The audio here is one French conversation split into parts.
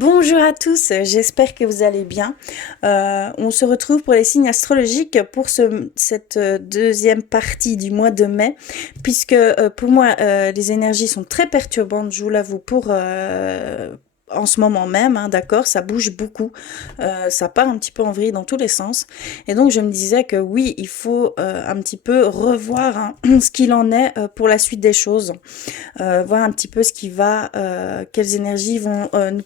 Bonjour à tous, j'espère que vous allez bien. On se retrouve pour les signes astrologiques pour cette deuxième partie du mois de mai, puisque pour moi les énergies sont très perturbantes, je vous l'avoue, pour en ce moment même, hein, d'accord, ça bouge beaucoup, ça part un petit peu en vrille dans tous les sens, et donc je me disais que oui, il faut un petit peu revoir hein, ce qu'il en est pour la suite des choses. Voir un petit peu ce qui va, quelles énergies vont nous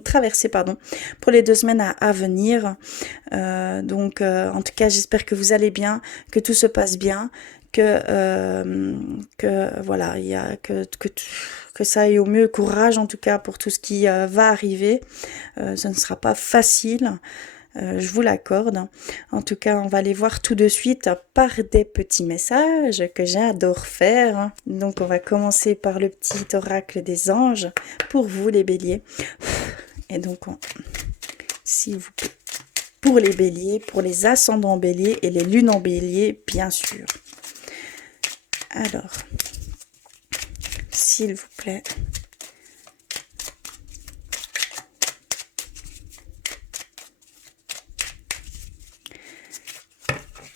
traverser pardon, pour les 2 semaines à venir. En tout cas, j'espère que vous allez bien, que tout se passe bien, que voilà, il y a que ça aille au mieux, courage en tout cas pour tout ce qui va arriver. Ce ne sera pas facile. Je vous l'accorde. En tout cas, on va les voir tout de suite par des petits messages que j'adore faire. Donc, on va commencer par le petit oracle des anges pour vous, les béliers. Et donc, s'il vous plaît, pour les béliers, pour les ascendants béliers et les lunes en bélier, bien sûr. Alors, s'il vous plaît.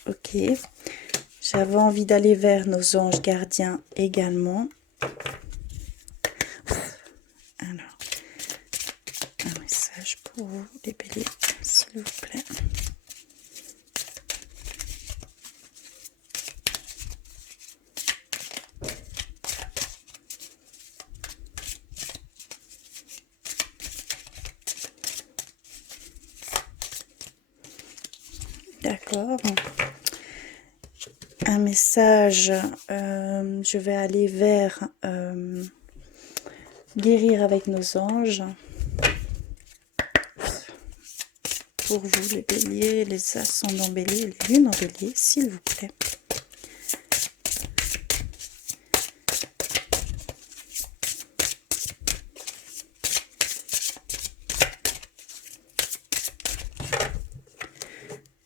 Ok, j'avais envie d'aller vers nos anges gardiens également. Alors, un message pour vous, les béliers, s'il vous plaît. D'accord. Un message, je vais aller vers guérir avec nos anges. Pour vous, les béliers, les ascendants béliers, les lunes en bélier, s'il vous plaît.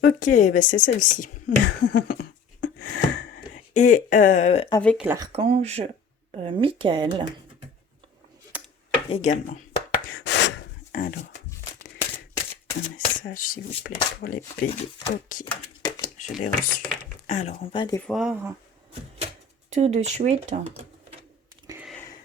Ok, ben c'est celle-ci. Et avec l'archange Michael également. Alors, un message s'il vous plaît pour les béliers. Ok, je l'ai reçu. Alors, on va aller voir tout de suite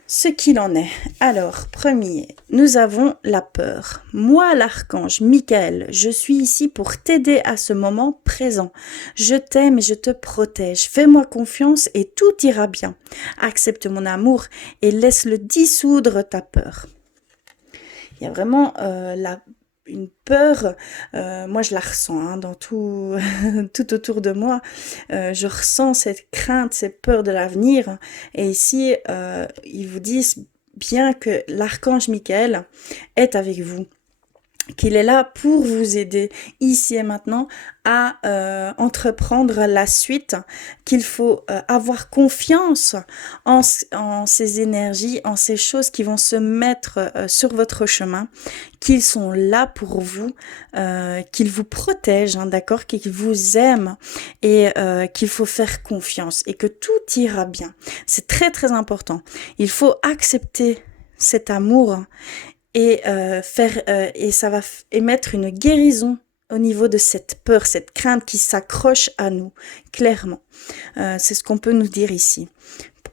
ce qu'il en est. Alors, premier, nous avons la peur. Moi, l'archange Michael, je suis ici pour t'aider à ce moment présent. Je t'aime et je te protège. Fais-moi confiance et tout ira bien. Accepte mon amour et laisse-le dissoudre ta peur. Il y a vraiment une peur, moi je la ressens hein, dans tout, tout autour de moi, je ressens cette crainte, cette peur de l'avenir, et ici ils vous disent bien que l'archange Michael est avec vous, qu'il est là pour vous aider ici et maintenant à entreprendre la suite, qu'il faut avoir confiance en ces énergies, en ces choses qui vont se mettre sur votre chemin, qu'ils sont là pour vous, qu'ils vous protègent, hein, d'accord, qu'ils vous aiment et qu'il faut faire confiance et que tout ira bien. C'est très très important. Il faut accepter cet amour et et ça va émettre une guérison au niveau de cette peur, cette crainte qui s'accroche à nous, clairement. C'est ce qu'on peut nous dire ici,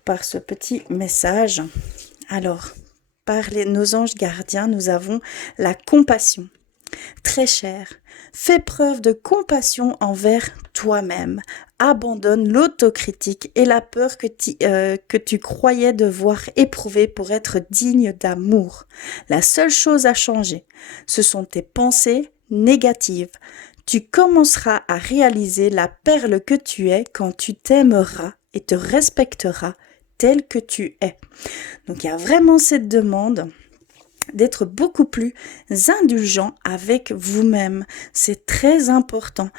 par ce petit message. Alors, par nos anges gardiens, nous avons la compassion. Très cher, fais preuve de compassion envers toi-même. Abandonne l'autocritique et la peur que tu croyais devoir éprouver pour être digne d'amour. La seule chose à changer, ce sont tes pensées négatives. Tu commenceras à réaliser la perle que tu es quand tu t'aimeras et te respecteras tel que tu es. Donc il y a vraiment cette demande d'être beaucoup plus indulgent avec vous-même. C'est très important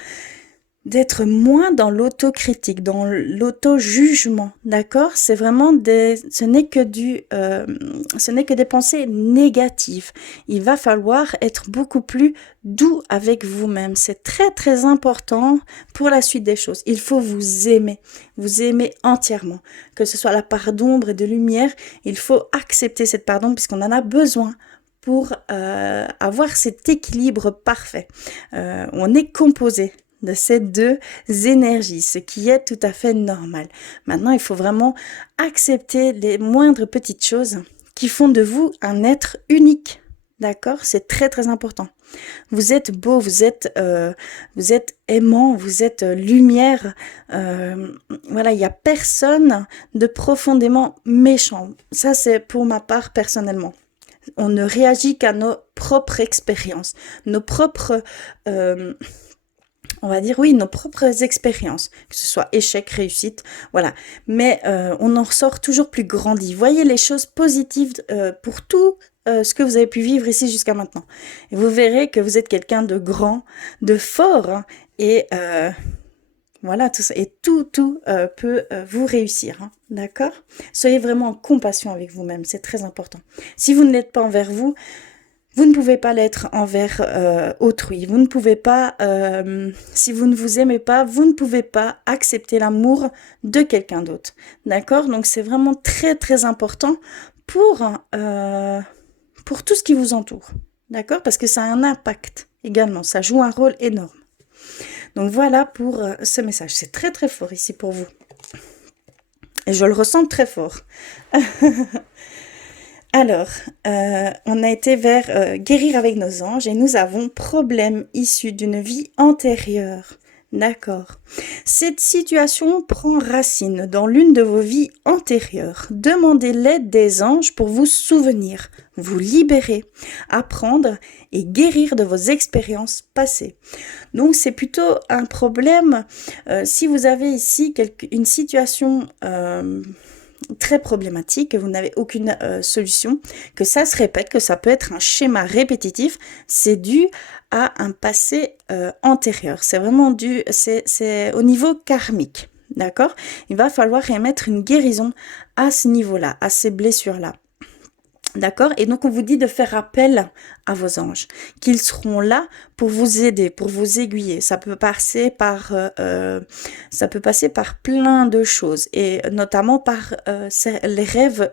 d'être moins dans l'autocritique, dans l'auto-jugement, d'accord? C'est vraiment ce n'est que des pensées négatives. Il va falloir être beaucoup plus doux avec vous-même. C'est très très important pour la suite des choses. Il faut vous aimer entièrement. Que ce soit la part d'ombre et de lumière, il faut accepter cette part d'ombre puisqu'on en a besoin pour avoir cet équilibre parfait. On est composé de ces deux énergies, ce qui est tout à fait normal. Maintenant, il faut vraiment accepter les moindres petites choses qui font de vous un être unique. D'accord? C'est très très important. Vous êtes beau, vous êtes aimant, vous êtes lumière. Voilà, il n'y a personne de profondément méchant. Ça, c'est pour ma part personnellement. On ne réagit qu'à nos propres expériences, nos propres... on va dire, oui, nos propres expériences, que ce soit échec, réussite, voilà. Mais on en ressort toujours plus grandi. Voyez les choses positives pour tout ce que vous avez pu vivre ici jusqu'à maintenant. Et vous verrez que vous êtes quelqu'un de grand, de fort, hein, et voilà, tout ça. Et tout peut vous réussir, hein, d'accord? Soyez vraiment en compassion avec vous-même, c'est très important. Si vous ne l'êtes pas envers vous, vous ne pouvez pas l'être envers autrui. Vous ne pouvez pas, si vous ne vous aimez pas, vous ne pouvez pas accepter l'amour de quelqu'un d'autre. D'accord? Donc c'est vraiment très très important pour tout ce qui vous entoure. D'accord? Parce que ça a un impact également. Ça joue un rôle énorme. Donc voilà pour ce message. C'est très très fort ici pour vous. Et je le ressens très fort. Alors, on a été vers guérir avec nos anges et nous avons problème issu d'une vie antérieure. D'accord. Cette situation prend racine dans l'une de vos vies antérieures. Demandez l'aide des anges pour vous souvenir, vous libérer, apprendre et guérir de vos expériences passées. Donc, c'est plutôt un problème si vous avez ici une situation... très problématique, que vous n'avez aucune solution, que ça se répète, que ça peut être un schéma répétitif, c'est dû à un passé antérieur. C'est vraiment dû, c'est au niveau karmique, d'accord? Il va falloir émettre une guérison à ce niveau-là, à ces blessures-là. D'accord? Et donc, on vous dit de faire appel à vos anges, qu'ils seront là pour vous aider, pour vous aiguiller. Ça peut passer par plein de choses, et notamment par les rêves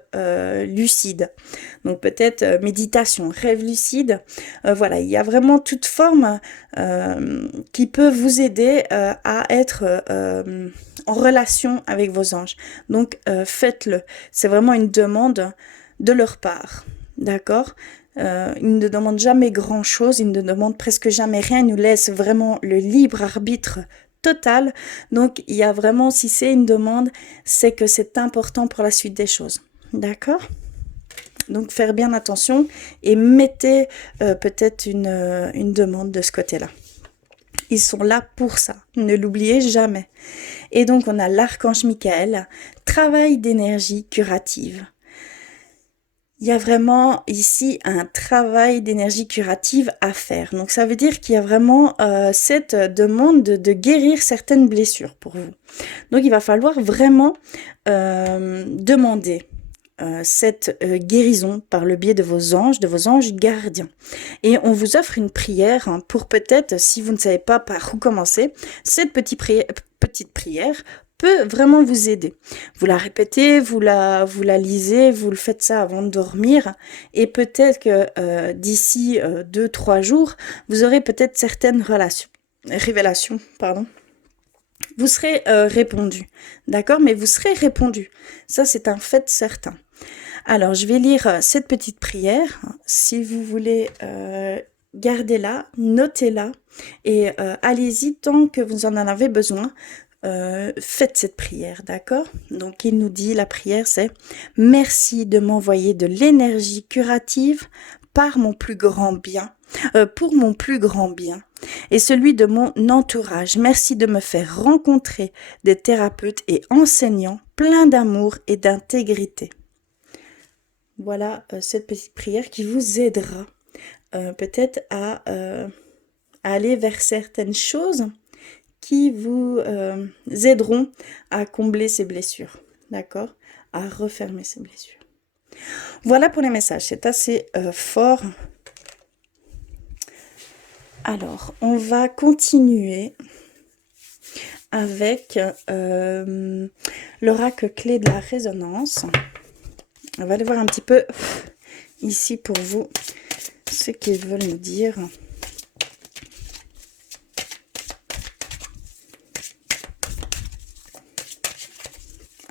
lucides. Donc, peut-être méditation, rêve lucide. Voilà, il y a vraiment toute forme qui peut vous aider à être en relation avec vos anges. Donc, faites-le. C'est vraiment une demande de leur part, d'accord? Ils ne demandent jamais grand-chose, ils ne demandent presque jamais rien, ils nous laissent vraiment le libre arbitre total. Donc, il y a vraiment, si c'est une demande, c'est que c'est important pour la suite des choses, d'accord? Donc, faire bien attention et mettez peut-être une demande de ce côté-là. Ils sont là pour ça, ne l'oubliez jamais. Et donc, on a l'archange Michael, travail d'énergie curative. Il y a vraiment ici un travail d'énergie curative à faire. Donc ça veut dire qu'il y a vraiment cette demande de guérir certaines blessures pour vous. Donc il va falloir vraiment demander cette guérison par le biais de vos anges gardiens. Et on vous offre une prière hein, pour peut-être, si vous ne savez pas par où commencer, cette petite prière peut vraiment vous aider. Vous la répétez, vous la lisez, vous le faites ça avant de dormir, et peut-être que d'ici 2-3 jours, vous aurez peut-être certaines révélations, pardon. Vous serez répondu, d'accord? Mais vous serez répondu. Ça, c'est un fait certain. Alors, je vais lire cette petite prière. Si vous voulez... gardez-la, notez-la, et allez-y tant que vous en avez besoin. Faites cette prière, d'accord? Donc il nous dit, la prière c'est « Merci de m'envoyer de l'énergie curative par mon plus grand bien, pour mon plus grand bien et celui de mon entourage. Merci de me faire rencontrer des thérapeutes et enseignants pleins d'amour et d'intégrité. » Voilà cette petite prière qui vous aidera peut-être à aller vers certaines choses qui vous aideront à combler ces blessures, d'accord? À refermer ces blessures. Voilà pour les messages, c'est assez fort. Alors, on va continuer avec l'oracle clé de la résonance. On va aller voir un petit peu ici pour vous ce qu'ils veulent nous dire.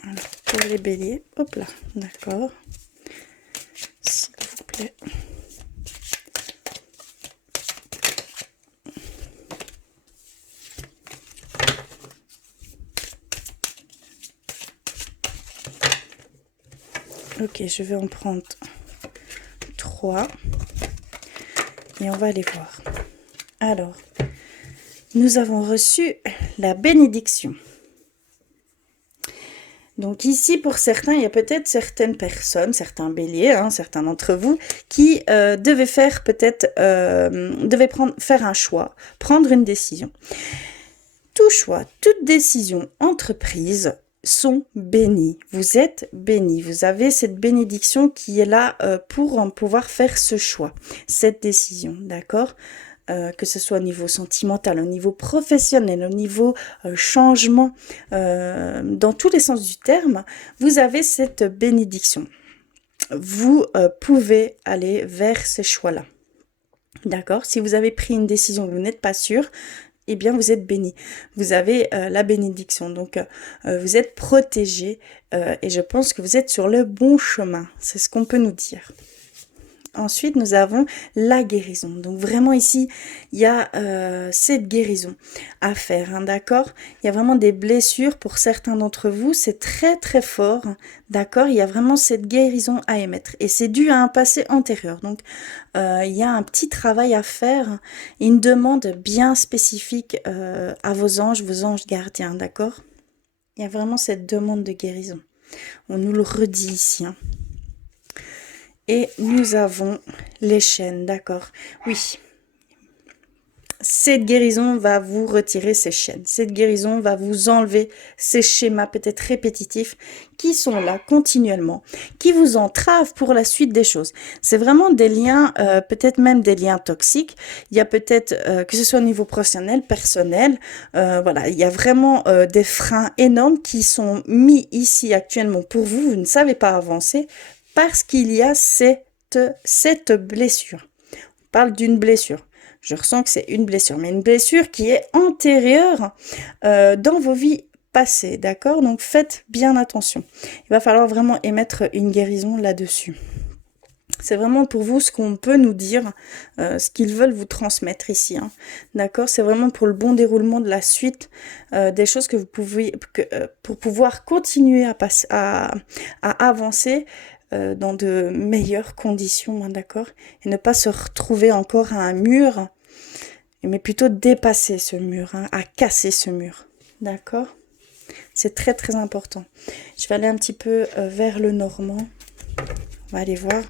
Alors, pour les béliers, hop là, d'accord. S'il vous plaît. Ok, je vais en prendre 3 et on va aller voir. Alors, nous avons reçu la bénédiction. Donc ici, pour certains, il y a peut-être certaines personnes, certains béliers, hein, certains d'entre vous, qui devaient faire peut-être, faire un choix, prendre une décision. Tout choix, toute décision entreprise sont bénis. Vous êtes bénis. Vous avez cette bénédiction qui est là pour pouvoir faire ce choix, cette décision, d'accord ? Que ce soit au niveau sentimental, au niveau professionnel, au niveau changement, dans tous les sens du terme, vous avez cette bénédiction. Vous pouvez aller vers ce choix-là. D'accord ? Si vous avez pris une décision, vous n'êtes pas sûr, eh bien, vous êtes béni. Vous avez la bénédiction. Donc, vous êtes protégé et je pense que vous êtes sur le bon chemin. C'est ce qu'on peut nous dire. Ensuite, nous avons la guérison. Donc, vraiment ici, il y a cette guérison à faire, hein, d'accord ? Il y a vraiment des blessures pour certains d'entre vous. C'est très, très fort, d'accord ? Il y a vraiment cette guérison à émettre. Et c'est dû à un passé antérieur. Donc, il y a un petit travail à faire, une demande bien spécifique à vos anges gardiens, d'accord ? Il y a vraiment cette demande de guérison. On nous le redit ici, hein. Et nous avons les chaînes, d'accord? Oui. Cette guérison va vous retirer ces chaînes. Cette guérison va vous enlever ces schémas peut-être répétitifs qui sont là continuellement, qui vous entravent pour la suite des choses. C'est vraiment des liens, peut-être même des liens toxiques. Il y a peut-être, que ce soit au niveau professionnel, personnel, voilà, il y a vraiment des freins énormes qui sont mis ici actuellement pour vous. Vous ne savez pas avancer parce qu'il y a cette blessure. On parle d'une blessure. Je ressens que c'est une blessure, mais une blessure qui est antérieure dans vos vies passées, d'accord? Donc faites bien attention. Il va falloir vraiment émettre une guérison là-dessus. C'est vraiment pour vous ce qu'on peut nous dire, ce qu'ils veulent vous transmettre ici, hein. D'accord? C'est vraiment pour le bon déroulement de la suite des choses que vous pouvez, pour pouvoir continuer à avancer dans de meilleures conditions, hein, d'accord? Et ne pas se retrouver encore à un mur, mais plutôt dépasser ce mur, hein, à casser ce mur, d'accord? C'est très très important. Je vais aller un petit peu vers le normand. On va aller voir.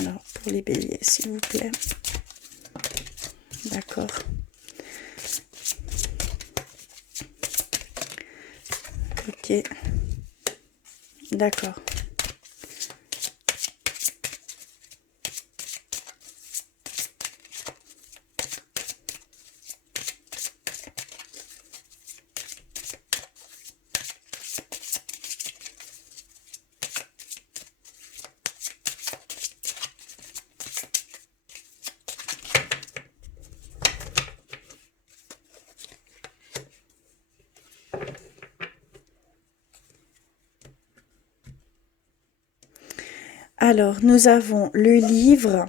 Alors, pour les béliers, s'il vous plaît. D'accord. Ok. D'accord. Alors, nous avons le livre,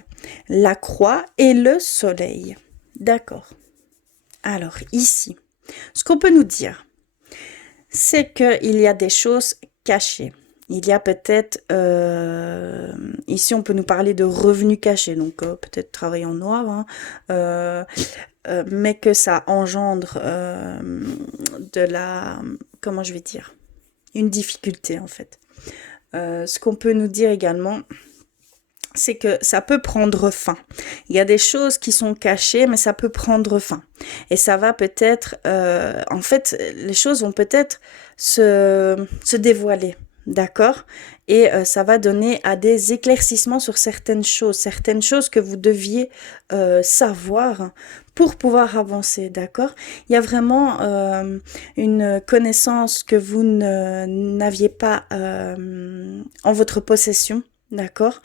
la croix et le soleil. D'accord. Alors, ici, ce qu'on peut nous dire, c'est qu'il y a des choses cachées. Il y a peut-être, ici on peut nous parler de revenus cachés, donc peut-être travail en noir, hein, mais que ça engendre de la, comment je vais dire, une difficulté en fait. Ce qu'on peut nous dire également, c'est que ça peut prendre fin. Il y a des choses qui sont cachées, mais ça peut prendre fin. Et ça va peut-être, en fait, les choses vont peut-être se dévoiler, d'accord? Et ça va donner à des éclaircissements sur certaines choses que vous deviez savoir pour pouvoir avancer, d'accord? Il y a vraiment une connaissance que vous n'aviez pas en votre possession, d'accord?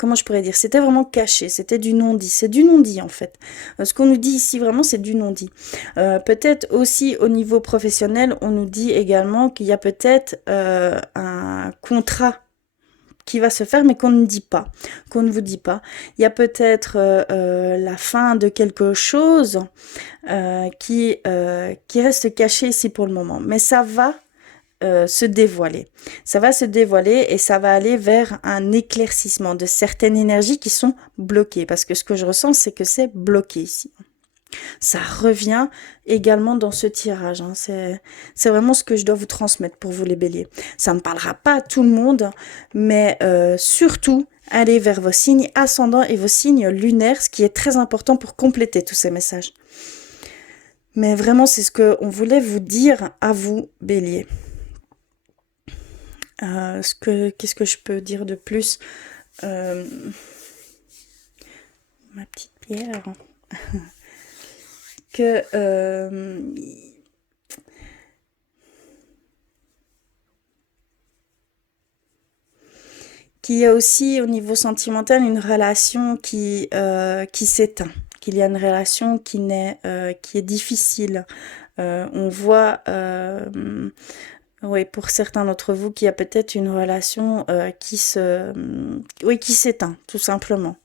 comment je pourrais dire, c'était vraiment caché, c'était du non-dit, c'est du non-dit en fait. Ce qu'on nous dit ici vraiment, c'est du non-dit. Peut-être aussi au niveau professionnel, on nous dit également qu'il y a peut-être un contrat qui va se faire mais qu'on ne dit pas, qu'on ne vous dit pas. Il y a peut-être la fin de quelque chose qui reste caché ici pour le moment, mais ça va se dévoiler. Ça va se dévoiler et ça va aller vers un éclaircissement de certaines énergies qui sont bloquées, parce que ce que je ressens, c'est que c'est bloqué ici. Ça revient également dans ce tirage. Hein. C'est vraiment ce que je dois vous transmettre pour vous les béliers. Ça ne parlera pas à tout le monde, mais surtout, allez vers vos signes ascendants et vos signes lunaires, ce qui est très important pour compléter tous ces messages. Mais vraiment, c'est ce qu'on voulait vous dire à vous, béliers. Qu'est-ce que je peux dire de plus? Ma petite pierre. Que qu'il y a aussi au niveau sentimental une relation qui s'éteint, qu'il y a une relation qui est difficile. On voit, oui, pour certains d'entre vous, qu'il y a peut-être une relation qui s'éteint, tout simplement.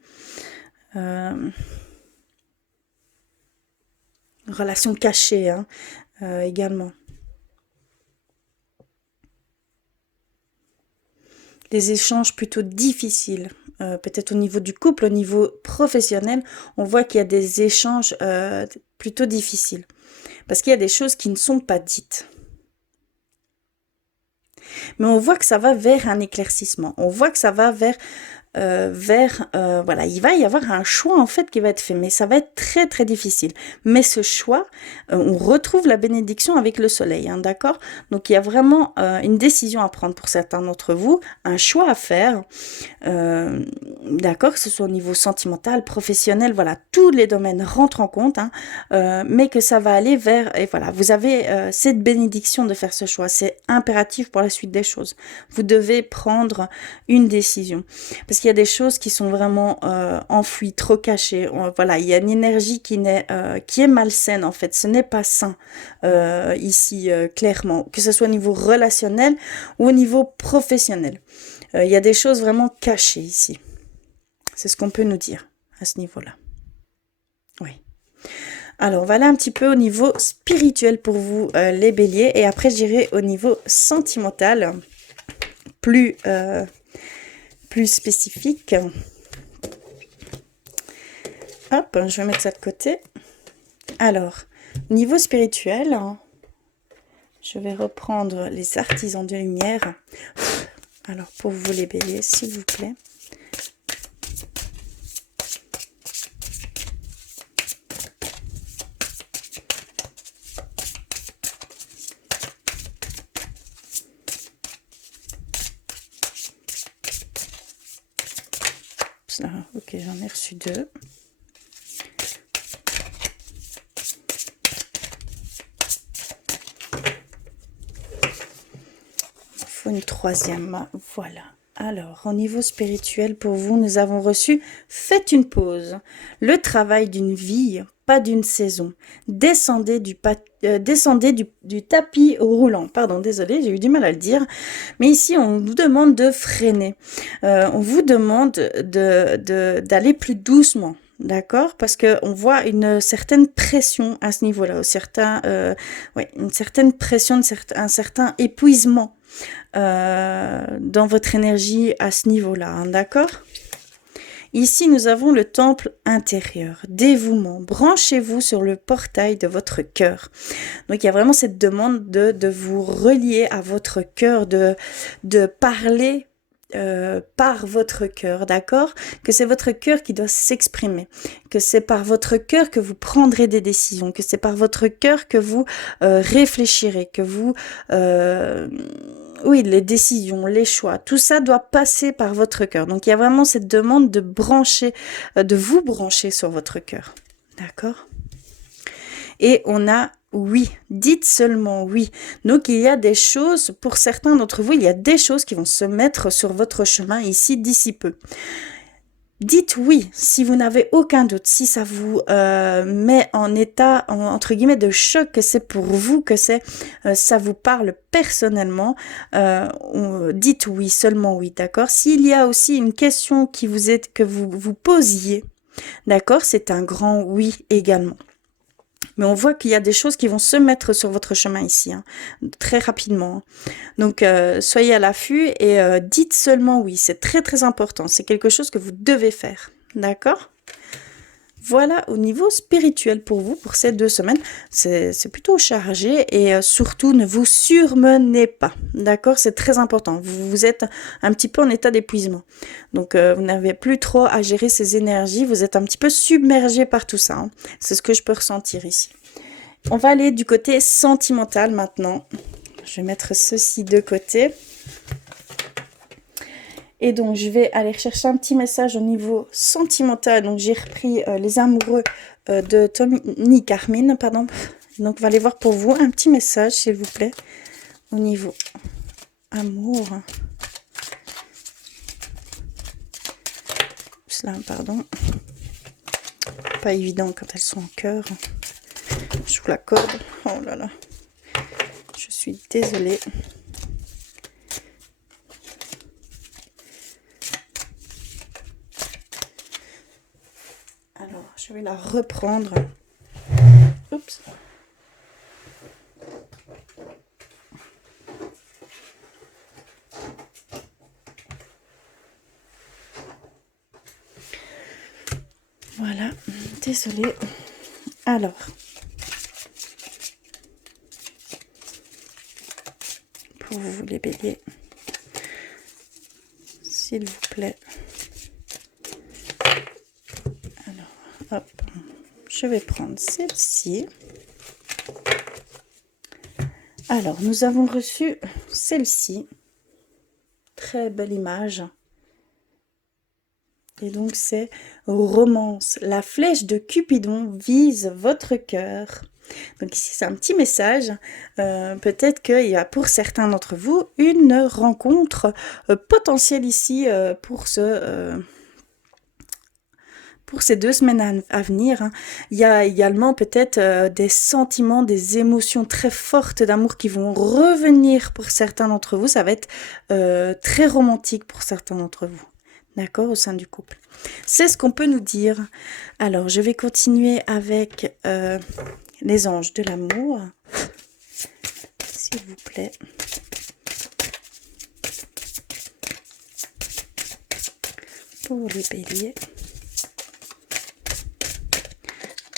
Relation cachée, hein, également. Des échanges plutôt difficiles, peut-être au niveau du couple, au niveau professionnel, on voit qu'il y a des échanges plutôt difficiles. Parce qu'il y a des choses qui ne sont pas dites. Mais on voit que ça va vers un éclaircissement. On voit que ça va vers voilà, il va y avoir un choix en fait qui va être fait, mais ça va être très très difficile. Mais ce choix, on retrouve la bénédiction avec le soleil, hein, d'accord? Donc il y a vraiment une décision à prendre pour certains d'entre vous, un choix à faire, d'accord, que ce soit au niveau sentimental, professionnel, voilà, tous les domaines rentrent en compte, hein, mais que ça va aller vers, et voilà, vous avez cette bénédiction de faire ce choix, c'est impératif pour la suite des choses. Vous devez prendre une décision, parce qu'il y a des choses qui sont vraiment enfouies, trop cachées. Voilà, il y a une énergie qui est malsaine en fait. Ce n'est pas sain ici, clairement, que ce soit au niveau relationnel ou au niveau professionnel. Il y a des choses vraiment cachées ici. C'est ce qu'on peut nous dire à ce niveau-là. Oui. Alors, voilà un petit peu au niveau spirituel pour vous, les béliers. Et après, j'irai au niveau sentimental, plus spécifique. Hop, je vais mettre ça de côté. Alors, niveau spirituel, je vais reprendre les artisans de lumière. Alors, pour vous les béliers, s'il vous plaît. Ok, j'en ai reçu 2. Il faut une 3e. Voilà. Alors, au niveau spirituel, pour vous, nous avons reçu « Faites une pause. Le travail d'une vie, pas d'une saison. Descendez du tapis roulant. » Pardon, désolé, j'ai eu du mal à le dire. Mais ici, on vous demande de freiner. On vous demande d'aller plus doucement. D'accord, parce que on voit une certaine pression à ce niveau-là, une certaine pression, un certain épuisement dans votre énergie à ce niveau-là, hein, d'accord? Ici, nous avons le temple intérieur, dévouement. Branchez-vous sur le portail de votre cœur. Donc, il y a vraiment cette demande de vous relier à votre cœur, de parler par votre cœur, d'accord? Que c'est votre cœur qui doit s'exprimer, que c'est par votre cœur que vous prendrez des décisions, que c'est par votre cœur que vous réfléchirez, que vous... oui, les décisions, les choix, tout ça doit passer par votre cœur. Donc, il y a vraiment cette demande de vous brancher sur votre cœur, d'accord? Et on a oui, dites seulement oui. Donc, il y a des choses, pour certains d'entre vous, il y a des choses qui vont se mettre sur votre chemin ici d'ici peu. Dites oui si vous n'avez aucun doute, si ça vous met en état, entre guillemets, de choc, que c'est pour vous, que ça vous parle personnellement. Dites oui, seulement oui, d'accord? S'il y a aussi une question que vous vous posiez, d'accord, c'est un grand oui également. Mais on voit qu'il y a des choses qui vont se mettre sur votre chemin ici, hein, très rapidement. Donc, soyez à l'affût et dites seulement oui. C'est très, très important. C'est quelque chose que vous devez faire. D'accord? Voilà au niveau spirituel pour vous, pour ces 2 semaines. C'est plutôt chargé et surtout, ne vous surmenez pas. D'accord? C'est très important. Vous êtes un petit peu en état d'épuisement. Donc, vous n'avez plus trop à gérer ces énergies. Vous êtes un petit peu submergé par tout ça, hein. C'est ce que je peux ressentir ici. On va aller du côté sentimental maintenant. Je vais mettre ceci de côté. Et donc, je vais aller chercher un petit message au niveau sentimental. Donc, j'ai repris les amoureux de Tony Carmine, pardon. Donc, on va aller voir pour vous un petit message, s'il vous plaît, au niveau amour. Là, pardon. Pas évident quand elles sont en cœur. Je vous l'accorde. Oh là là. Je suis désolée. Alors, je vais la reprendre. Oups. Voilà, désolée. Alors, pour vous les béliers, s'il vous plaît. Alors, hop, je vais prendre celle-ci. Alors, nous avons reçu celle-ci. Très belle image. Et donc, c'est romance. La flèche de Cupidon vise votre cœur. Donc ici, c'est un petit message. Peut-être qu'il y a pour certains d'entre vous une rencontre potentielle ici pour ces 2 semaines à venir, hein. Il y a également peut-être des sentiments, des émotions très fortes d'amour qui vont revenir pour certains d'entre vous. Ça va être très romantique pour certains d'entre vous. D'accord, au sein du couple. C'est ce qu'on peut nous dire. Alors, je vais continuer avec les anges de l'amour. S'il vous plaît. Pour les béliers.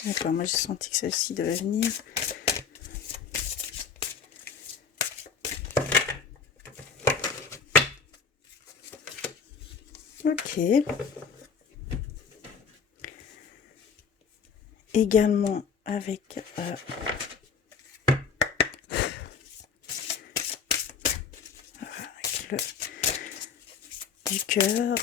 D'accord, moi j'ai senti que celle-ci devait venir. Ok. Également avec le du cœur.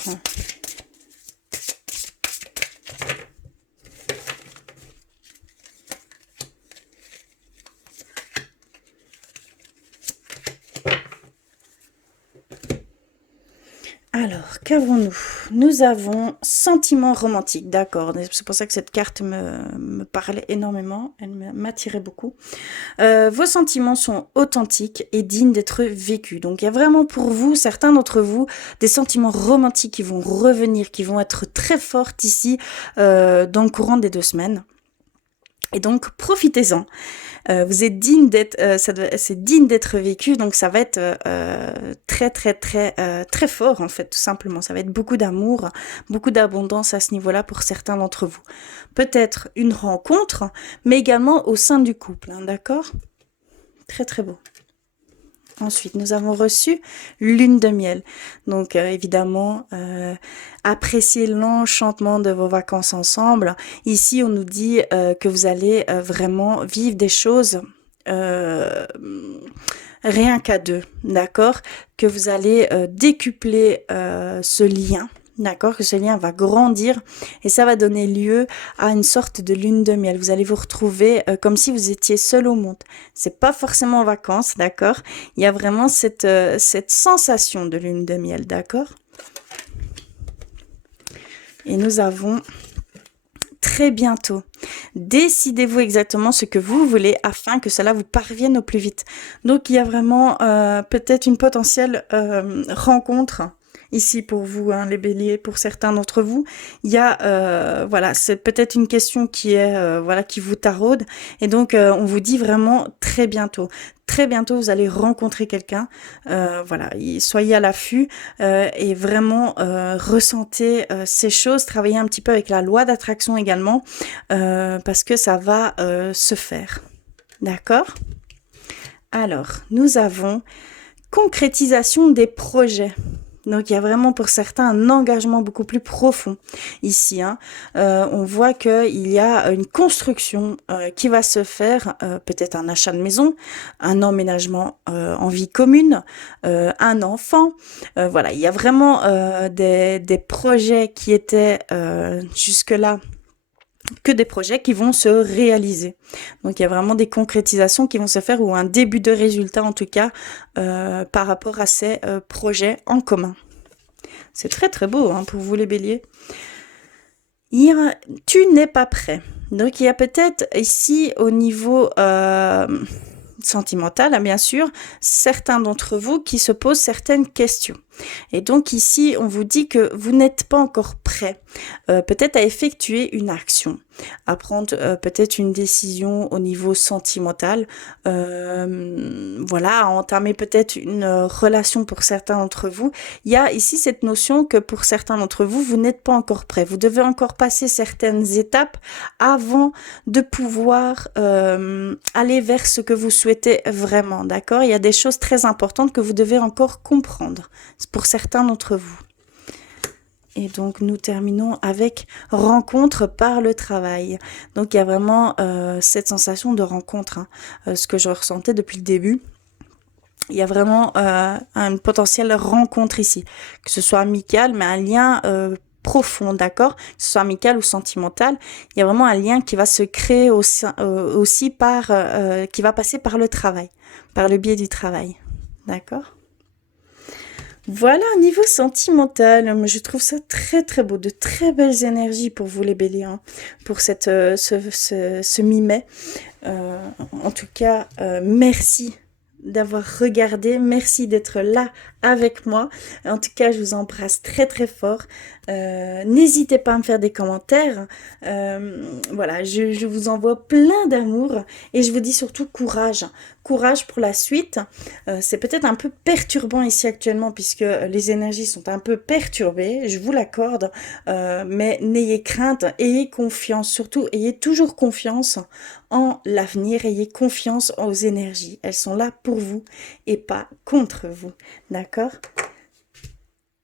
Alors, qu'avons-nous? Nous avons sentiment romantique, d'accord. C'est pour ça que cette carte me parlait énormément, elle m'attirait beaucoup. Vos sentiments sont authentiques et dignes d'être vécus. Donc, il y a vraiment pour vous, certains d'entre vous, des sentiments romantiques qui vont revenir, qui vont être très fortes ici dans le courant des 2 semaines. Et donc, profitez-en. Vous êtes digne d'être, c'est digne d'être vécu, donc ça va être très très très très fort en fait, tout simplement. Ça va être beaucoup d'amour, beaucoup d'abondance à ce niveau-là pour certains d'entre vous. Peut-être une rencontre, mais également au sein du couple, hein, d'accord? Très très beau. Ensuite, nous avons reçu lune de miel. Donc, évidemment, appréciez l'enchantement de vos vacances ensemble. Ici, on nous dit que vous allez vraiment vivre des choses rien qu'à 2, d'accord? Que vous allez décupler ce lien. D'accord, que ce lien va grandir et ça va donner lieu à une sorte de lune de miel. Vous allez vous retrouver comme si vous étiez seul au monde. C'est pas forcément en vacances, d'accord? Il y a vraiment cette sensation de lune de miel, d'accord? Et nous avons très bientôt. Décidez-vous exactement ce que vous voulez afin que cela vous parvienne au plus vite. Donc il y a vraiment peut-être une potentielle rencontre ici pour vous, hein, les béliers, pour certains d'entre vous. Il y a, voilà, c'est peut-être une question qui est, voilà, qui vous taraude. Et donc, on vous dit vraiment très bientôt. Très bientôt, vous allez rencontrer quelqu'un. Voilà, soyez à l'affût et vraiment ressentez ces choses. Travaillez un petit peu avec la loi d'attraction également parce que ça va se faire. D'accord ? Alors, nous avons concrétisation des projets. Donc, il y a vraiment pour certains un engagement beaucoup plus profond ici. Hein. On voit qu'il y a une construction qui va se faire, peut-être un achat de maison, un emménagement en vie commune, un enfant. Voilà, il y a vraiment des projets qui étaient jusque-là que des projets qui vont se réaliser. Donc il y a vraiment des concrétisations qui vont se faire ou un début de résultat en tout cas par rapport à ces projets en commun. C'est très très beau hein, pour vous les béliers. Tu n'es pas prêt. Donc il y a peut-être ici au niveau sentimental, bien sûr, certains d'entre vous qui se posent certaines questions. Et donc ici, on vous dit que vous n'êtes pas encore prêt, peut-être à effectuer une action, à prendre peut-être une décision au niveau sentimental, voilà, à entamer peut-être une relation pour certains d'entre vous. Il y a ici cette notion que pour certains d'entre vous, vous n'êtes pas encore prêt. Vous devez encore passer certaines étapes avant de pouvoir aller vers ce que vous souhaitez vraiment, d'accord ? Il y a des choses très importantes que vous devez encore comprendre pour certains d'entre vous. Et donc, nous terminons avec rencontre par le travail. Donc, il y a vraiment cette sensation de rencontre, hein, ce que je ressentais depuis le début. Il y a vraiment une potentielle rencontre ici, que ce soit amical, mais un lien profond, d'accord ? Que ce soit amical ou sentimental, il y a vraiment un lien qui va se créer aussi par, qui va passer par le travail, par le biais du travail, d'accord ? Voilà, niveau sentimental, je trouve ça très très beau, de très belles énergies pour vous les béliers, hein, pour ce mi-mai. En tout cas, merci d'avoir regardé, merci d'être là avec moi. En tout cas, je vous embrasse très très fort. N'hésitez pas à me faire des commentaires. Voilà, je vous envoie plein d'amour et je vous dis surtout courage. Courage pour la suite. C'est peut-être un peu perturbant ici actuellement puisque les énergies sont un peu perturbées, je vous l'accorde, mais n'ayez crainte, ayez confiance, surtout ayez toujours confiance en l'avenir, ayez confiance aux énergies. Elles sont là pour vous et pas contre vous. D'accord ?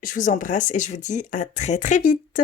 Je vous embrasse et je vous dis à très très vite.